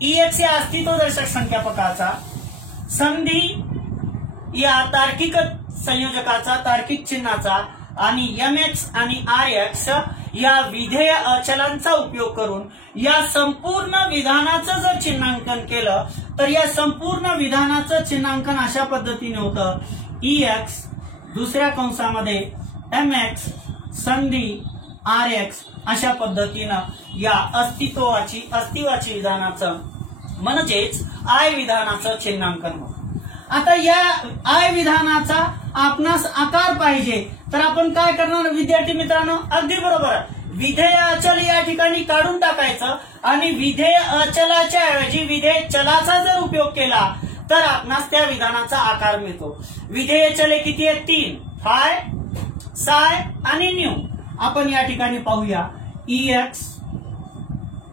EX या अस्तित्वदर्शक संख्यापकाचा संधी या तार्किक संयोजकाचा, तार्किक चिन्हाचा, आणि MX आणि RX या विधेय अचलांचा उपयोग करून या संपूर्ण विधानाचं जर चिन्हांकन केलं तर या संपूर्ण विधानाचं चिन्हांकन अशा पद्धतीने होतं. EX दुसऱ्या कंसामध्ये MX संधी RX अशा पद्धतीनं या अस्तित्वाची विधानाचं म्हणजेच I विधानाचं चिन्हांकन होतं. आता या I विधानाचा आपणास आकार पाहिजे तर आपण काय करणार विद्यार्थी मित्रांनो? अगदी बरोबर, विधेय अचल या ठिकाणी काढून टाकायचं आणि विधेय अचलाच्या ऐवजी विधेय चलाचा जर उपयोग केला तर आपणास त्या विधानाचा आकार मिळतो. विधेय चले किती आहेत? 3, फाय, साय आणि न्यू. आपण या ठिकाणी पाहूया EX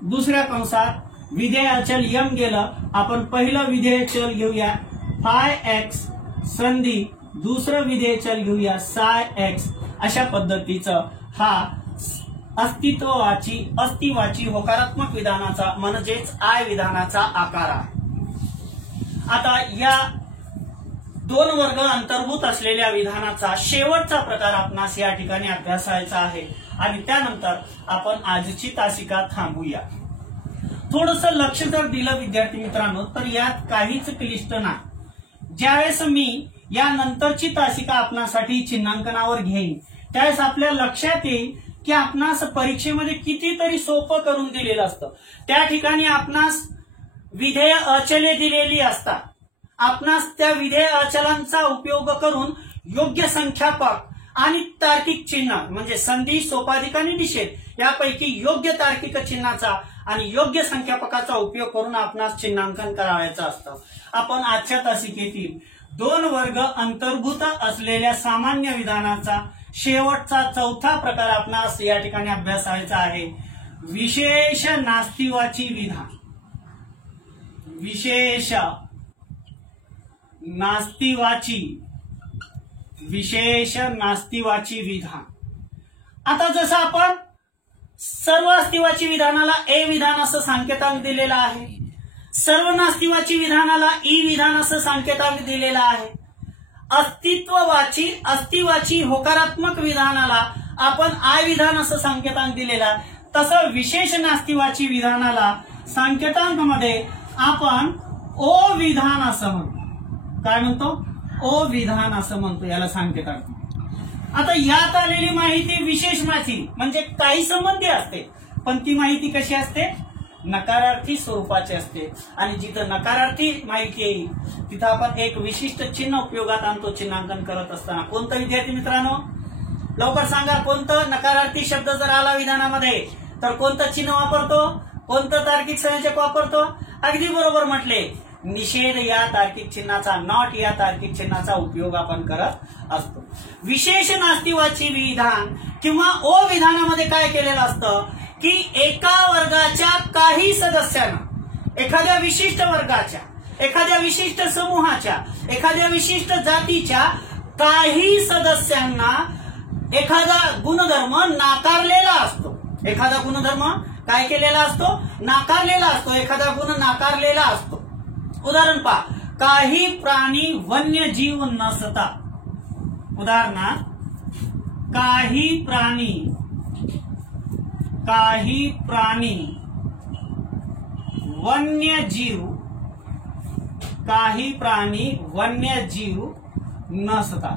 दुसऱ्या कंसात विधेय अचल यम गेलं, आपण पहिलं विधेय चल घेऊया फाय एक्स संधी, दुसरं विधेय चल घेऊया साय एक्स. अशा पद्धतीचं हा अस्तित्वाची होकारात्मक विधानाचा म्हणजेच आय विधानाचा आकार आहे. आता या दोन वर्ग अंतर्भूत असलेल्या विधानाचा शेवटचा प्रकार आपणास या ठिकाणी अभ्यासायचा आहे आणि त्यानंतर आपण आजची तासिका थांबूया. थोडस लक्ष जर दिलं विद्यार्थी मित्रांनो तर यात काहीच क्लिष्ट नाही. ज्यावेळेस मी या नंतरची तासिका आपणासाठी चिन्हांकनावर घेईन त्यावेळेस आपल्या लक्षात येईल की आपणास परीक्षेमध्ये कितीतरी सोपं करून दिलेलं असतं. त्या ठिकाणी आपणास विधेय अचले दिलेली असतात. आपणास त्या विधेय अचलांचा उपयोग करून योग्य संख्यापक आणि तार्किक चिन्ह म्हणजे संधी, सोपाधिक आणि निषेध यापैकी योग्य तार्किक चिन्हाचा आणि योग्य संख्यापकाचा उपयोग करून आपणास चिन्हांकन करायचं असतं. आपण आजच्या तासिकेतील दोन वर्ग अंतर्भूत असलेल्या सामान्य विधानाचा शेवटचा चौथा प्रकार आपणास या ठिकाणी अभ्यासायचा आहे. विशेष नास्तिवाची विधान. विशेष नास्तिवाची विधान. आता जसं आपण सर्व अस्तिवाची विधानाला ए विधान असं संकेतांक दिलेला आहे, सर्व नास्तिवाची विधानाला ई विधान असं संकेतांक दिलेला आहे. अस्तिवाची होकारात्मक विधानाला आपण आय विधान असं संकेतांक दिलेला, तसं विशेष नास्तिवाची विधानाला संकेतांक मध्ये आपण ओ विधान असं म्हणतो. काय म्हणतो? ओ विधान असं म्हणतो याला संकेतांक. आता यात आलेली माहिती विशेष माहिती म्हणजे काही संबंधी असते, पण ती माहिती कशी असते? नकारार्थी स्वरूपाची असते. आणि जिथं नकारार्थी माहिती येईल तिथं आपण एक विशिष्ट चिन्ह उपयोगात आणतो चिन्हांकन करत असताना. कोणतं विद्यार्थी मित्रांनो लवकर सांगा? कोणतं नकारार्थी शब्द जर आला विधानामध्ये तर कोणतं चिन्ह वापरतो? कोणतं तार्किक संयोजक वापरतो? अगदी बरोबर म्हटले, निषेध या तार्किक चिन्हाचा, नॉट या तार्किक चिन्हाचा उपयोग आपण करत असतो. विशेष नास्तिवाची विधान किंवा ओ विधानामध्ये काय केलेलं असतं की एका वर्गाच्या काही सदस्यांना, एखाद्या विशिष्ट वर्गाच्या, एखाद्या विशिष्ट समूहाच्या, एखाद्या विशिष्ट जातीच्या काही सदस्यांना एखादा गुणधर्म नाकारलेला असतो. एखादा गुणधर्म काय केलेला असतो? नाकारलेला असतो. एखादा गुण नाकारलेला असतो. उदाहरण पहा, काही प्राणी वन्यजीव नसता. उदाहरणार्थ काही प्राणी वन्यजीव नसतात.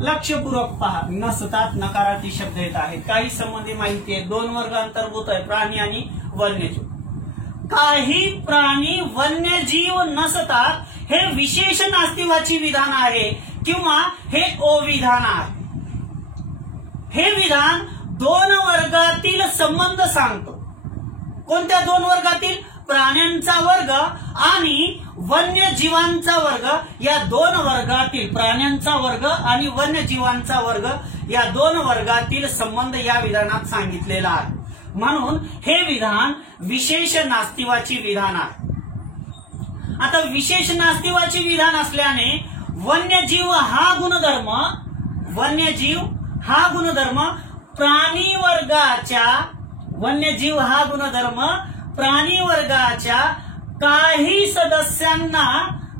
लक्षपूर्वक पहा, नसतात नकारार्थी शब्द येत आहेत. काही संबंधी माहिती आहे, दोन वर्ग अंतर्भूत आहे, प्राणी आणि वन्यजीव. काही प्राणी वन्यजीव नसतात हे विशेष नास्तिवाची विधान आहे किंवा हे ओ विधान आहे. हे विधान दोन वर्गातील संबंध सांगतो. कोणत्या दोन वर्गातील? प्राण्यांचा वर्ग आणि वन्यजीवांचा वर्ग. या दोन वर्गातील प्राण्यांचा वर्ग आणि वन्यजीवांचा वर्ग या दोन वर्गातील संबंध या विधानात सांगितलेला आहे. म्हणून हे विधान विशेष नास्तिवाची विधान आहे. आता विशेष नास्तिवाची विधान असल्याने वन्यजीव हा गुणधर्म प्राणी वर्गाच्या काही सदस्यांना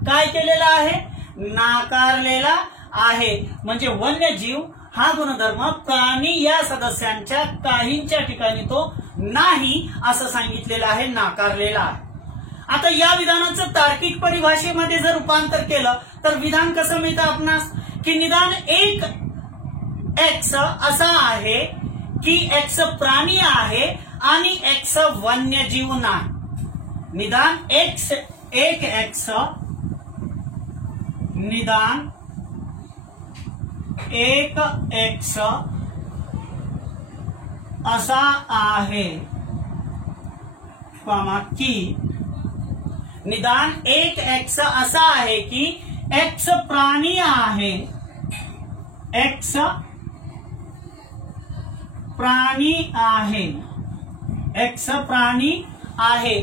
काय केलेला आहे? नाकारलेला आहे. म्हणजे वन्यजीव हा गुणधर्म प्राणी या सदस्यांच्या काहींच्या ठिकाणी तो नाही असं सांगितलेलं आहे, नाकारलेला आहे. आता या विधानाचं तार्किक परिभाषेमध्ये जर रूपांतर केलं तर विधान कसं मिळतं आपणास की निदान एक एक्स असा आहे की एक्स प्राणी आहे आणि एक्स वन्यजीव नाही. निदान एक एक्स असा आहे की निदान एक एक्स असा आहे की एक्स प्राणी आहे, एक्स प्राणी आहे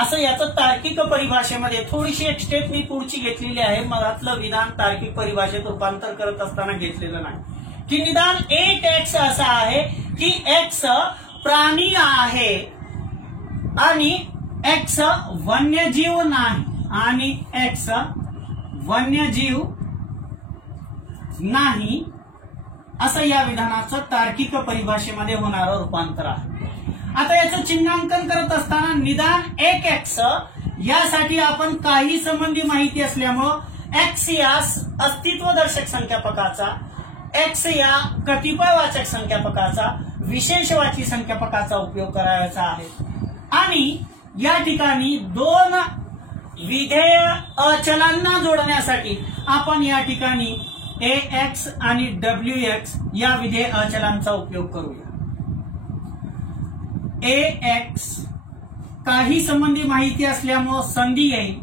असं याचं तार्किक परिभाषेमध्ये थोडीशी एक स्टेप मी पुढची घेतलेली आहे. मधातलं विधान तार्किक परिभाषेत रूपांतर करत असताना घेतलेलं नाही की निदान एक एक्स असा आहे की एक्स प्राणी आहे आणि एक्स वन्यजीव नाही आणि एक्स वन्यजीव नाही असं या विधानाचं तार्किक परिभाषेमध्ये होणारं रूपांतर आहे. आता याचं चिन्हांकन करत असताना निदान एक एक्स यासाठी आपण काही संबंधी माहिती असल्यामुळं एक्स या अस्तित्वदर्शक संख्यापकाचा, एक्स या कतिपयवाचक संख्यापकाचा, विशेषवाची संख्यापकाचा उपयोग करायचा आहे. आणि या ठिकाणी दोन विधेय अचलांना जोडण्यासाठी आपण या ठिकाणी ax आणि wx या विधेय अचलांचा उपयोग करूया. ax काही संबंधी माहिती असल्यामुळे संधी येईल,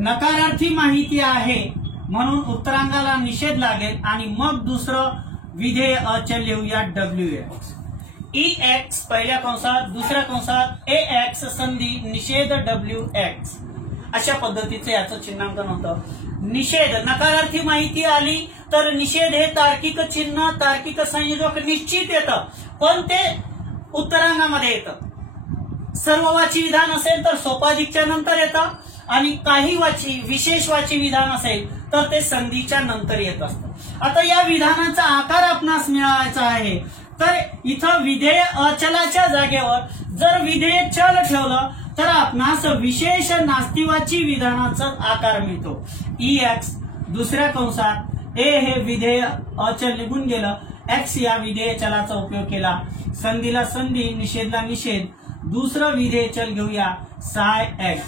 नकारार्थी माहिती आहे म्हणून उत्तरांगाला निषेध लागेल आणि मग दुसरं विधेय अचल लिहूया wx. ex पहिल्या कंसात, दुसऱ्या कंसात ax संधी निषेध wx अशा पद्धतीचे याचं चिन्हांकन होतं. निषेध नकारार्थी माहिती आली तर निषेध हे तार्किक चिन्ह, तार्किक संयोजक निश्चित येतं, पण ते उत्तरांगामध्ये येतं. सर्ववाची विधान असेल तर सोपाधिकच्या नंतर येतं आणि काही वाची विशेषवाची विधान असेल तर ते संधीच्या नंतर येत असतं. आता या विधानाचा आकार आपणास मिळवायचा आहे तर इथं विधेय अचलाच्या जागेवर जर विधेय चल ठेवलं तर आपणास विशेष नास्तिवाची विधानाचा आकार मिळतो. ex दुसऱ्या कंसात a हे विधेय अचल निघून गेलं, x या विधेय चलाचा उपयोग केला, संधीला संधी, निषेधला निषेध, दुसरं विधेय चल घेऊया psi x.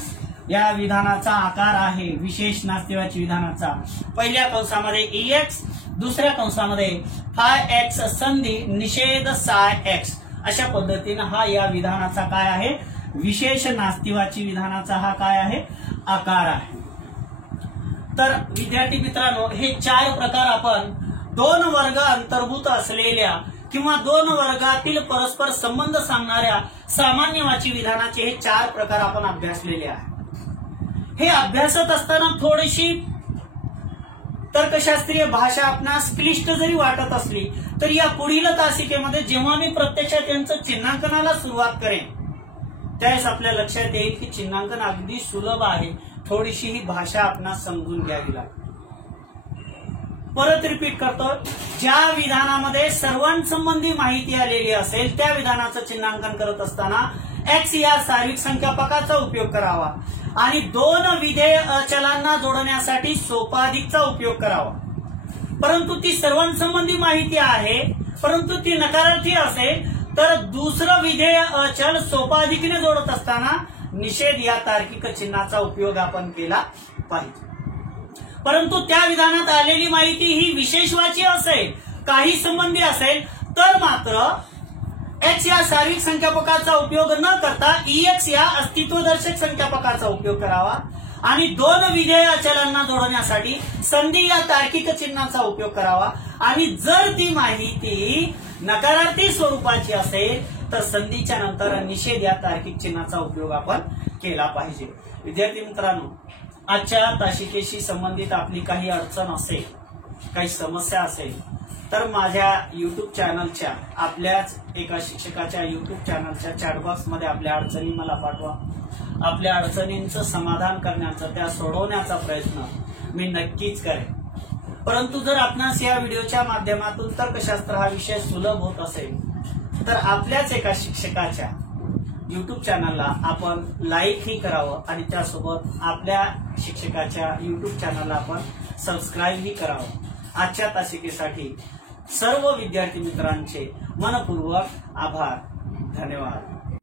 या विधानाचा आकार आहे विशेष नास्तिवाची विधानाचा. पहिल्या कंसामध्ये ex, दुसऱ्या कंसामध्ये phi x संधी निषेध psi x अशा पद्धतीने हा या विधानाचा काय आहे, विशेष नास्तिवाची विधानाचा हा काय आहे, आकार आहे. तर विद्यार्थी मित्रांनो, हे चार प्रकार आपण दोन वर्ग अंतर्भूत असलेल्या किंवा दोन वर्गातील परस्पर संबंध सांगणाऱ्या सामान्यवाची विधानाचे हे चार प्रकार आपण अभ्यासलेले आहे. हे अभ्यासत असताना थोडीशी तर्कशास्त्रीय भाषा आपणास क्लिष्ट जरी वाटत असली तरी या पुढील तासिकेमध्ये जेव्हा मी प्रत्यक्षात यांचं चिन्हांकनाला सुरुवात करेन त्यावेळेस आपल्या लक्षात येईल की चिन्हांकन अगदी सुलभ आहे. थोडीशी ही भाषा आपणास समजून घ्यावी लागते. परत रिपीट करतो, ज्या विधानामध्ये सर्वांसंबंधी माहिती आलेली असेल त्या विधानाचं चिन्हांकन करत असताना एक्स या सार्विक संख्यापकाचा उपयोग करावा आणि दोन विधेय अचलांना जोडण्यासाठी सोपाधिकचा उपयोग करावा. परंतु ती सर्वांसंबंधी माहिती आहे, परंतु ती नकारार्थी असेल तर दुसरं विधेय अचल सोपाधिकने जोडत असताना निषेध या तार्किक चिन्हाचा उपयोग आपण केला पाहिजे. परंतु त्या विधानात आलेली माहिती ही विशेषवाची असेल, काही संबंधी असेल तर मात्र एक्स या सार्विक संख्यापकाचा उपयोग न करता ex या अस्तित्वदर्शक संख्यापकाचा उपयोग करावा आणि दोन विधेय अचलांना जोडण्यासाठी संधी या तार्किक चिन्हाचा उपयोग करावा आणि जर ती माहिती नकारार्थी स्वरूपाची असेल तर संधीच्या नंतर निषेध या तार्किक चिन्हाचा उपयोग आपण केला पाहिजे. विद्यार्थी मित्रांनो, आजच्या तासिकेशी संबंधित आपली काही अडचण असेल, काही समस्या असेल तर माझ्या युट्यूब चॅनलच्या आपल्याच एका शिक्षकाच्या युट्यूब चॅनलच्या चॅटबॉक्समध्ये आपल्या अडचणी मला पाठवा. आपल्या अडचणींचं समाधान करण्याचा, त्या सोडवण्याचा प्रयत्न मी नक्कीच करेन. परंतु जर आपणास या व्हिडिओच्या माध्यमातून तर्कशास्त्र हा विषय सुलभ होत असेल तर आपल्याच एका शिक्षकाच्या युट्यूब चॅनलला आपण लाईकही करावं आणि त्यासोबत आपल्या शिक्षकाच्या युट्यूब चॅनलला आपण सबस्क्राईबही करावं. आजच्या तासिकेसाठी सर्व विद्यार्थी मित्रांचे मनपूर्वक आभार. धन्यवाद.